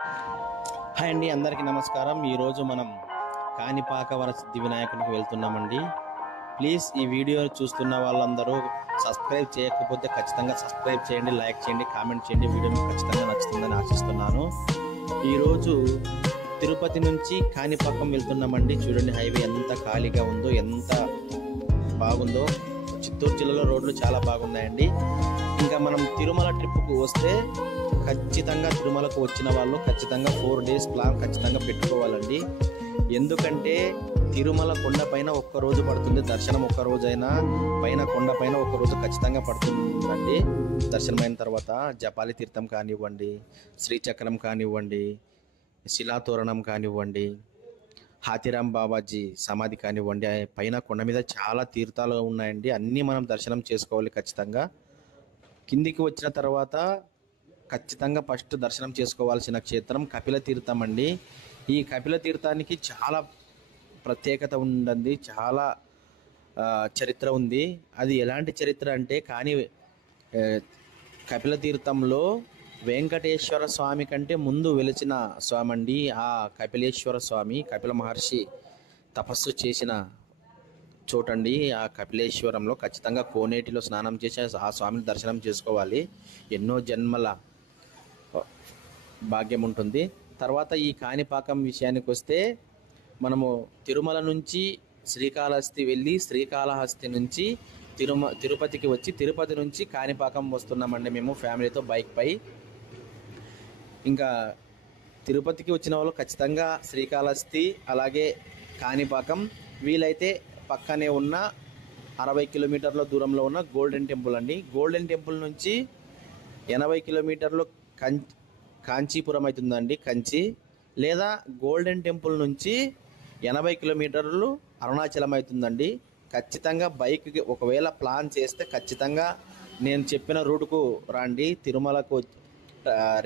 Hi అండి, అందరికీ నమస్కారం. ఈరోజు మనం కాణిపాకవర సిద్ధి వినాయకునికి వెళ్తున్నామండి. ప్లీజ్ ఈ వీడియో చూస్తున్న వాళ్ళందరూ సబ్స్క్రైబ్ చేయకపోతే ఖచ్చితంగా సబ్స్క్రైబ్ చేయండి, లైక్ చేయండి, కామెంట్ చేయండి. వీడియో మీకు ఖచ్చితంగా నచ్చుతుందని ఆశిస్తున్నాను. ఈరోజు తిరుపతి నుంచి కాణిపాకం వెళ్తున్నామండి. చూడండి హైవే ఎంత ఖాళీగా ఉందో, ఎంత బాగుందో. చిత్తూరు జిల్లాలో రోడ్లు చాలా బాగున్నాయండి. ఇంకా మనం తిరుమల ట్రిప్కు వస్తే ఖచ్చితంగా తిరుమలకు వచ్చిన వాళ్ళు ఖచ్చితంగా 4 days ప్లాన్ ఖచ్చితంగా పెట్టుకోవాలండి. ఎందుకంటే తిరుమల కొండ పైన ఒక్కరోజు పడుతుంది దర్శనం, ఒక్కరోజైనా పైన కొండ పైన ఒక్కరోజు ఖచ్చితంగా పడుతుందండి. దర్శనమైన తర్వాత జపాలి తీర్థం కానివ్వండి, శ్రీచక్రం కానివ్వండి, శిలాతోరణం కానివ్వండి, హాతిరామ్ బాబాజీ సమాధి కానివ్వండి, పైన కొండ మీద చాలా తీర్థాలు ఉన్నాయండి. అన్నీ మనం దర్శనం చేసుకోవాలి ఖచ్చితంగా. కిందికి వచ్చిన తర్వాత ఖచ్చితంగా ఫస్ట్ దర్శనం చేసుకోవాల్సిన క్షేత్రం కపిల తీర్థం అండి. ఈ కపిల తీర్థానికి చాలా ప్రత్యేకత ఉందండి, చాలా చరిత్ర ఉంది. అది ఎలాంటి చరిత్ర అంటే కపిల తీర్థంలో వెంకటేశ్వర స్వామి కంటే ముందు వెలిచిన స్వామి అండి. ఆ కపిలేశ్వర స్వామి, కపిల మహర్షి తపస్సు చేసిన చోటండి. ఆ కపిలేశ్వరంలో ఖచ్చితంగా కోనేటిలో స్నానం చేసి ఆ స్వామిని దర్శనం చేసుకోవాలి. ఎన్నో జన్మల భాగ్యం ఉంటుంది. తర్వాత ఈ కాణిపాకం విషయానికి వస్తే మనము తిరుమల నుంచి శ్రీకాళహస్తి వెళ్ళి, శ్రీకాళహస్తి నుంచి తిరుపతికి వచ్చి, తిరుపతి నుంచి కాణిపాకం వస్తున్నామండి మేము ఫ్యామిలీతో బైక్ పై. ఇంకా తిరుపతికి వచ్చిన వాళ్ళు ఖచ్చితంగా శ్రీకాళహస్తి అలాగే కాణిపాకం, వీలైతే పక్కనే ఉన్న 60 కిలోమీటర్ల దూరంలో ఉన్న గోల్డెన్ టెంపుల్ అండి. గోల్డెన్ టెంపుల్ నుంచి 80 కిలోమీటర్లు కాంచీపురం అవుతుందండి, కంచి. లేదా గోల్డెన్ టెంపుల్ నుంచి 80 కిలోమీటర్లు అరుణాచలం అవుతుందండి. ఖచ్చితంగా బైక్కి ఒకవేళ ప్లాన్ చేస్తే ఖచ్చితంగా నేను చెప్పిన రూటుకు రండి. తిరుమలకు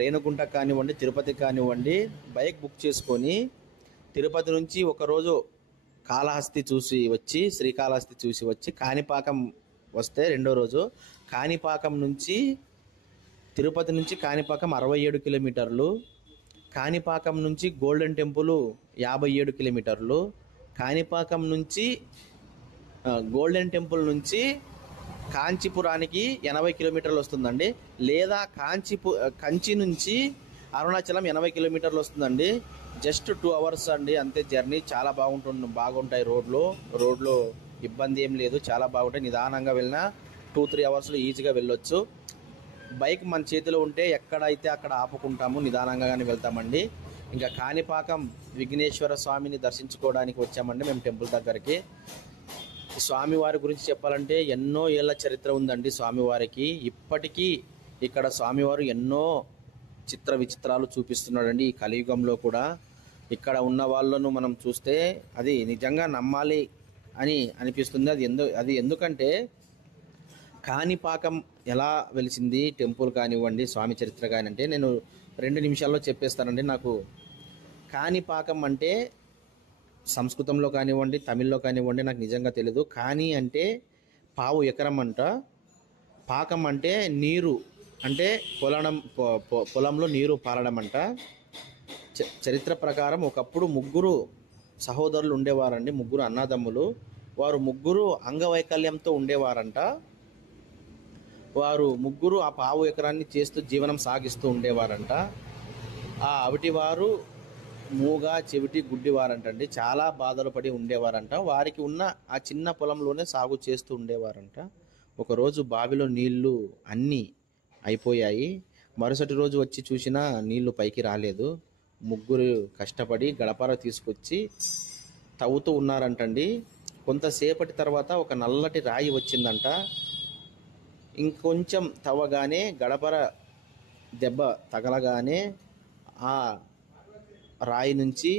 రేణుగుంట కానివ్వండి, తిరుపతి కానివ్వండి, బైక్ బుక్ చేసుకొని తిరుపతి నుంచి ఒకరోజు కాళహస్తి చూసి వచ్చి, శ్రీకాళహస్తి చూసి వచ్చి కాణిపాకం వస్తే రెండో రోజు కాణిపాకం నుంచి తిరుపతి నుంచి కాణిపాకం 67 కిలోమీటర్లు, కాణిపాకం నుంచి గోల్డెన్ టెంపుల్ 57 కిలోమీటర్లు, కాణిపాకం నుంచి గోల్డెన్ టెంపుల్ నుంచి కాంచీపురానికి 80 కిలోమీటర్లు వస్తుందండి. లేదా కంచి నుంచి అరుణాచలం 80 కిలోమీటర్లు వస్తుందండి. జస్ట్ 2 hours అండి అంతే జర్నీ. చాలా బాగుంటాయి రోడ్లు ఇబ్బంది ఏం లేదు, చాలా బాగుంటాయి. నిదానంగా వెళ్ళినా 2-3 hours ఈజీగా వెళ్ళొచ్చు. బైక్ మన చేతిలో ఉంటే ఎక్కడైతే అక్కడ ఆపుకుంటాము, నిదానంగా కానీ వెళ్తామండి. ఇంకా కాణిపాకం విఘ్నేశ్వర స్వామిని దర్శించుకోవడానికి వచ్చామండి మేము టెంపుల్ దగ్గరికి. స్వామివారి గురించి చెప్పాలంటే ఎన్నో ఏళ్ళ చరిత్ర ఉందండి స్వామివారికి. ఇప్పటికీ ఇక్కడ స్వామివారు ఎన్నో విచిత్రాలు చూపిస్తున్నాడండి. ఈ కలియుగంలో కూడా ఇక్కడ ఉన్న వాళ్ళను మనం చూస్తే అది నిజంగా నమ్మాలి అని అనిపిస్తుంది. అది ఎందుకంటే కాణిపాకం ఎలా వెలిసింది టెంపుల్ కానివ్వండి, స్వామి చరిత్ర కానివ్వండి, నేను 2 నిమిషాల్లో చెప్పేస్తానండి. నాకు కాణిపాకం అంటే సంస్కృతంలో కానివ్వండి, తమిళ్లో కానివ్వండి, నాకు నిజంగా తెలియదు. కాణి అంటే పావు ఎకరం అంట, పాకం అంటే నీరు, అంటే పొలంలో నీరు పారడం అంట. చరిత్ర ప్రకారం ఒకప్పుడు 3 సహోదరులు ఉండేవారండి, 3 అన్నదమ్ములు. వారు 3 అంగవైకల్యంతో ఉండేవారంట. వారు 3 ఆ పావు ఎకరాన్ని చేస్తూ జీవనం సాగిస్తూ ఉండేవారంట. ఆ అవిటివారు మూగ, చెవిటి, గుడ్డివారంటండి. చాలా బాధలు పడి ఉండేవారంట. వారికి ఉన్న ఆ చిన్న పొలంలోనే సాగు చేస్తూ ఉండేవారంట. ఒకరోజు బావిలో నీళ్లు అన్నీ అయిపోయాయి. మరుసటి రోజు వచ్చి చూసినా నీళ్లు పైకి రాలేదు. 3 కష్టపడి గడపర తీసుకొచ్చి తవ్వుతూ ఉన్నారంటండి. కొంతసేపటి తర్వాత ఒక నల్లటి రాయి వచ్చిందంట. ఇంకొంచెం తవ్వగానే గడపర దెబ్బ తగలగానే ఆ రాయి నుంచి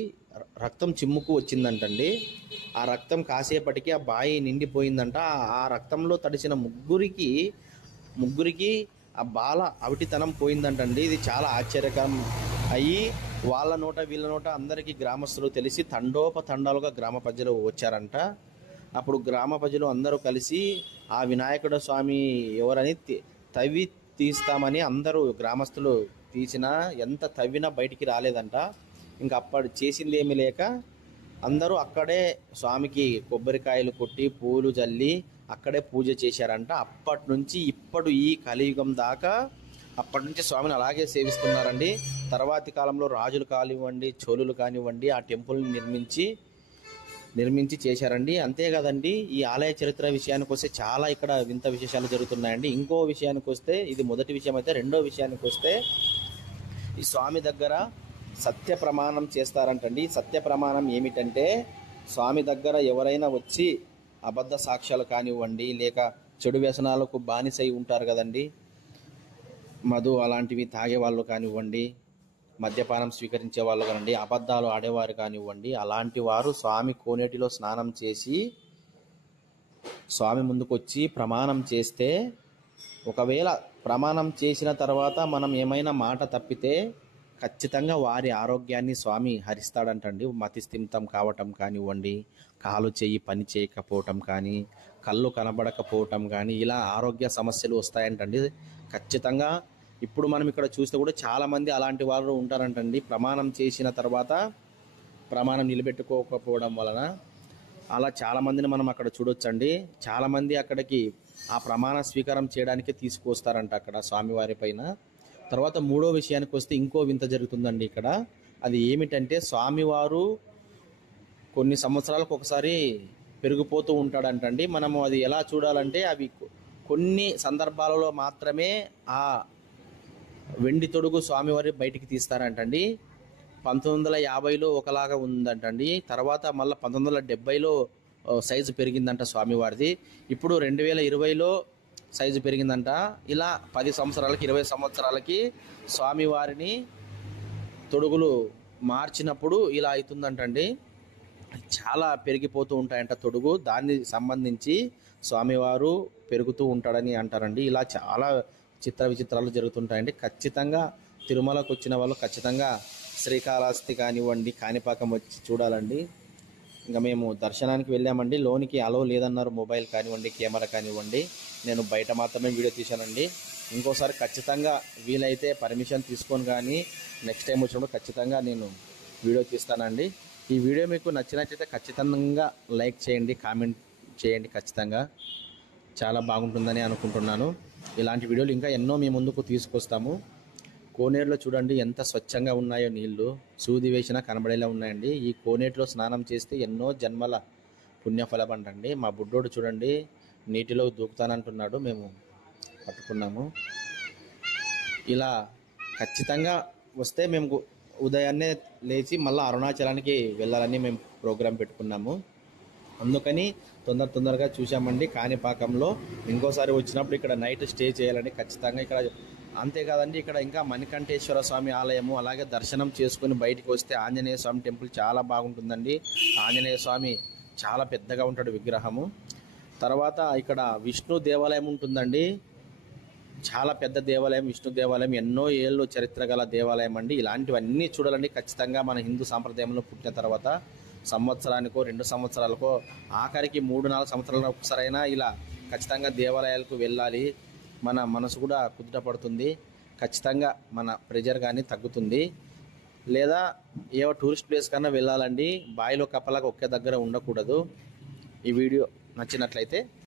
రక్తం చిమ్ముకు వచ్చిందంటండి. ఆ రక్తం కాసేపటికి ఆ బాయి నిండిపోయిందంట. ఆ రక్తంలో తడిసిన ముగ్గురికి ఆ బాల అవిటితనం పోయిందంటండి. ఇది చాలా ఆశ్చర్యకరం అయ్యి వాళ్ళ నోట వీళ్ళ నోట అందరికీ గ్రామస్తులు తెలిసి తండోపతండాలుగా గ్రామ ప్రజలు వచ్చారంట. అప్పుడు గ్రామ ప్రజలు అందరూ కలిసి ఆ వినాయకుడు స్వామి ఎవరని తవ్వి తీస్తామని అందరూ గ్రామస్తులు తీసినా ఎంత తవ్వినా బయటికి రాలేదంట. ఇంకా అప్పటి చేసింది ఏమీ లేక అందరూ అక్కడే స్వామికి కొబ్బరికాయలు కొట్టి పూలు జల్లి అక్కడే పూజ చేశారంట. అప్పటి నుంచి ఇప్పుడు ఈ కలియుగం దాకా అప్పటి నుంచి స్వామిని అలాగే సేవిస్తున్నారండి. తర్వాతి కాలంలో రాజులు కానివ్వండి, చోళులు కానివ్వండి ఆ టెంపుల్ని నిర్మించి చేశారండి. అంతే కదండి, ఈ ఆలయ చరిత్ర విషయానికి వస్తే చాలా ఇక్కడ వింత విశేషాలు జరుగుతున్నాయండి. ఇంకో విషయానికి వస్తే, ఇది మొదటి విషయం అయితే, రెండో విషయానికి వస్తే ఈ స్వామి దగ్గర సత్య ప్రమాణం చేస్తారంటండి. సత్య ప్రమాణం ఏమిటంటే, స్వామి దగ్గర ఎవరైనా వచ్చి అబద్ధ సాక్ష్యాలు కానివ్వండి, లేక చెడు వ్యసనాలకు బానిసై ఉంటారు కదండి, మధు అలాంటివి తాగే వాళ్ళు కానివ్వండి, మద్యపానం స్వీకరించే వాళ్ళు కానివ్వండి, అబద్ధాలు ఆడేవారు కానివ్వండి, అలాంటి వారు స్వామి కోనేటిలో స్నానం చేసి స్వామి ముందుకు వచ్చి ప్రమాణం చేస్తే, ఒకవేళ ప్రమాణం చేసిన తర్వాత మనం ఏమైనా మాట తప్పితే ఖచ్చితంగా వారి ఆరోగ్యాన్ని స్వామి హరిస్తాడంటండి. మతిస్థిమితం కావటం కానివ్వండి, కాలు చెయ్యి పని చేయకపోవటం కానీ, కళ్ళు కనబడకపోవటం కానీ, ఇలా ఆరోగ్య సమస్యలు వస్తాయంటండి ఖచ్చితంగా. ఇప్పుడు మనం ఇక్కడ చూస్తే కూడా చాలామంది అలాంటి వాళ్ళు ఉంటారంటండి. ప్రమాణం చేసిన తర్వాత ప్రమాణం నిలబెట్టుకోకపోవడం వలన అలా చాలామందిని మనం అక్కడ చూడొచ్చండి. చాలామంది అక్కడికి ఆ ప్రమాణ స్వీకారం చేయడానికే తీసుకొస్తారంట అక్కడ స్వామివారి పైన. తర్వాత మూడో విషయానికి వస్తే ఇంకో వింత జరుగుతుందండి ఇక్కడ. అది ఏమిటంటే, స్వామివారు కొన్ని సంవత్సరాలకు ఒకసారి పెరిగిపోతూ ఉంటాడంటండి. మనము అది ఎలా చూడాలంటే, అవి కొన్ని సందర్భాలలో మాత్రమే ఆ వెండి తొడుగు స్వామివారి బయటికి తీస్తారంటండి. 1950లో ఒకలాగా ఉందంటండి. తర్వాత మళ్ళీ 1970లో సైజు పెరిగిందంట స్వామివారిది. ఇప్పుడు 2020లో సైజు పెరిగిందంట. ఇలా 10 సంవత్సరాలకి 20 సంవత్సరాలకి స్వామివారిని తొడుగులు మార్చినప్పుడు ఇలా అవుతుందంటండి. చాలా పెరిగిపోతూ ఉంటాయంట తొడుగు. దాన్ని సంబంధించి స్వామివారు పెరుగుతూ ఉంటాడని అంటారండి. ఇలా చాలా చిత్ర విచిత్రాలు జరుగుతుంటాయండి. ఖచ్చితంగా తిరుమలకు వచ్చిన వాళ్ళు ఖచ్చితంగా శ్రీకాళహస్తి కానివ్వండి, కాణిపాకం వచ్చి చూడాలండి. ఇంకా మేము దర్శనానికి వెళ్ళామండి. లోనికి అలో లేదన్నారు, మొబైల్ కానివ్వండి, కెమెరా కానివ్వండి. నేను బయట మాత్రమే వీడియో తీశానండి. ఇంకోసారి ఖచ్చితంగా వీలైతే పర్మిషన్ తీసుకొని కానీ నెక్స్ట్ టైం వచ్చినప్పుడు ఖచ్చితంగా నేను వీడియో తీస్తానండి. ఈ వీడియో మీకు నచ్చినట్లయితే ఖచ్చితంగా లైక్ చేయండి, కామెంట్ చేయండి. ఖచ్చితంగా చాలా బాగుంటుందని అనుకుంటున్నాను. ఇలాంటి వీడియోలు ఇంకా ఎన్నో మీ ముందుకు తీసుకొస్తాము. కోనేరులో చూడండి ఎంత స్వచ్ఛంగా ఉన్నాయో నీళ్లు, సూది వేసినా కనబడేలా ఉన్నాయండి. ఈ కోనేటిలో స్నానం చేస్తే ఎన్నో జన్మల పుణ్యఫలం అంటండి. మా బుడ్డోడు చూడండి నీటిలో దూకుతానంటున్నాడు, మేము పట్టుకున్నాము. ఇలా ఖచ్చితంగా వస్తే మేము ఉదయాన్నే లేచి మళ్ళీ అరుణాచలానికి వెళ్ళాలని మేము ప్రోగ్రాం పెట్టుకున్నాము. అందుకని తొందరగా చూసామండి కాణిపాకంలో. ఇంకోసారి వచ్చినప్పుడు ఇక్కడ నైట్ స్టే చేయాలని ఖచ్చితంగా ఇక్కడ. అంతేకాదండి, ఇక్కడ ఇంకా మణికంఠేశ్వర స్వామి ఆలయము, అలాగే దర్శనం చేసుకుని బయటికి వస్తే ఆంజనేయ స్వామి టెంపుల్ చాలా బాగుంటుందండి. ఆంజనేయ స్వామి చాలా పెద్దగా ఉంటాడు విగ్రహము. తర్వాత ఇక్కడ విష్ణు దేవాలయం ఉంటుందండి. చాలా పెద్ద దేవాలయం, విష్ణు దేవాలయం, ఎన్నో ఏళ్ళు చరిత్ర గల దేవాలయం అండి. ఇలాంటివన్నీ చూడాలండి ఖచ్చితంగా. మన హిందూ సాంప్రదాయంలో పుట్టిన తర్వాత సంవత్సరానికో 2 సంవత్సరాలకో, ఆఖరికి 3-4 సంవత్సరాలకు ఒకసారైనా ఇలా ఖచ్చితంగా దేవాలయాలకు వెళ్ళాలి. మన మనసు కూడా కుదుట పడుతుంది. ఖచ్చితంగా మన ప్రెజర్ కానీ తగ్గుతుంది. లేదా ఏ టూరిస్ట్ ప్లేస్ కన్నా వెళ్ళాలండి. బాయిలో కప్పలాగా ఒకే దగ్గర ఉండకూడదు. ఈ వీడియో నచ్చినట్లయితే